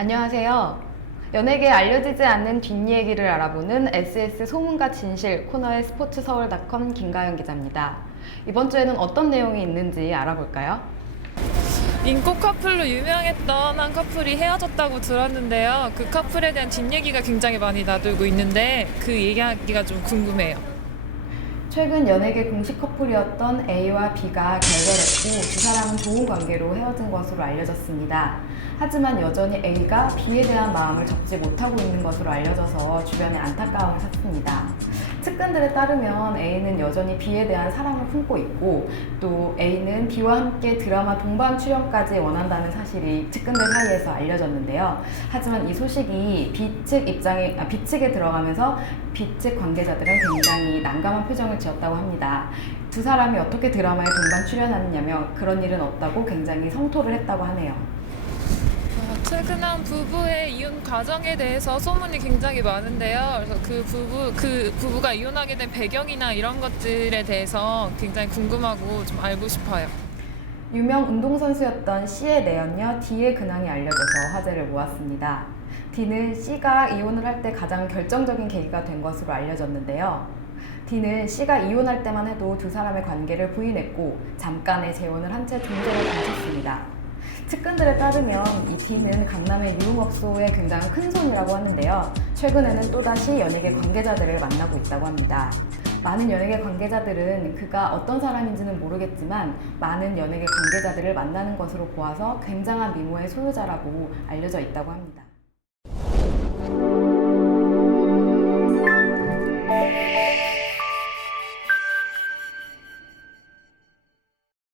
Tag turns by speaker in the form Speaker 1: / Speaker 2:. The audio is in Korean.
Speaker 1: 안녕하세요. 연예계에 알려지지 않는 뒷얘기를 알아보는 SS 소문과 진실 코너의 스포츠서울닷컴 김가연 기자입니다. 이번 주에는 어떤 내용이 있는지 알아볼까요?
Speaker 2: 인코 커플로 유명했던 한 커플이 헤어졌다고 들었는데요. 그 커플에 대한 뒷얘기가 굉장히 많이 나돌고 있는데 그 이야기가 좀 궁금해요.
Speaker 1: 최근 연예계 공식 커플이었던 A와 B가 결별했고 두 사람은 좋은 관계로 헤어진 것으로 알려졌습니다. 하지만 여전히 A가 B에 대한 마음을 접지 못하고 있는 것으로 알려져서 주변에 안타까움을 샀습니다. 측근들에 따르면 A는 여전히 B에 대한 사랑을 품고 있고 또 A는 B와 함께 드라마 동반 출연까지 원한다는 사실이 측근들 사이에서 알려졌는데요. 하지만 이 소식이 B 측 입장에 아, B 측에 들어가면서 B 측 관계자들은 굉장히 난감한 표정을 지었다고 합니다. 두 사람이 어떻게 드라마에 동반 출연하느냐며 그런 일은 없다고 굉장히 성토를 했다고 하네요.
Speaker 2: 어, 최근 한 부부의 이혼 과정에 대해서 소문이 굉장히 많은데요. 그래서 그 부부 그 부부가 이혼하게 된 배경이나 이런 것들에 대해서 굉장히 궁금하고 좀 알고 싶어요.
Speaker 1: 유명 운동선수였던 C의 내연녀 D의 근황이 알려져서 화제를 모았습니다. D는 C가 이혼을 할 때 가장 결정적인 계기가 된 것으로 알려졌는데요. D는 C가 이혼할 때만 해도 두 사람의 관계를 부인했고 잠깐의 재혼을 한 채 존재를 감췄습니다. 측근들에 따르면 이 D는 강남의 유흥업소의 굉장히 큰 손이라고 하는데요. 최근에는 또다시 연예계 관계자들을 만나고 있다고 합니다. 많은 연예계 관계자들은 그가 어떤 사람인지는 모르겠지만 많은 연예계 관계자들을 만나는 것으로 보아서 굉장한 미모의 소유자라고 알려져 있다고 합니다.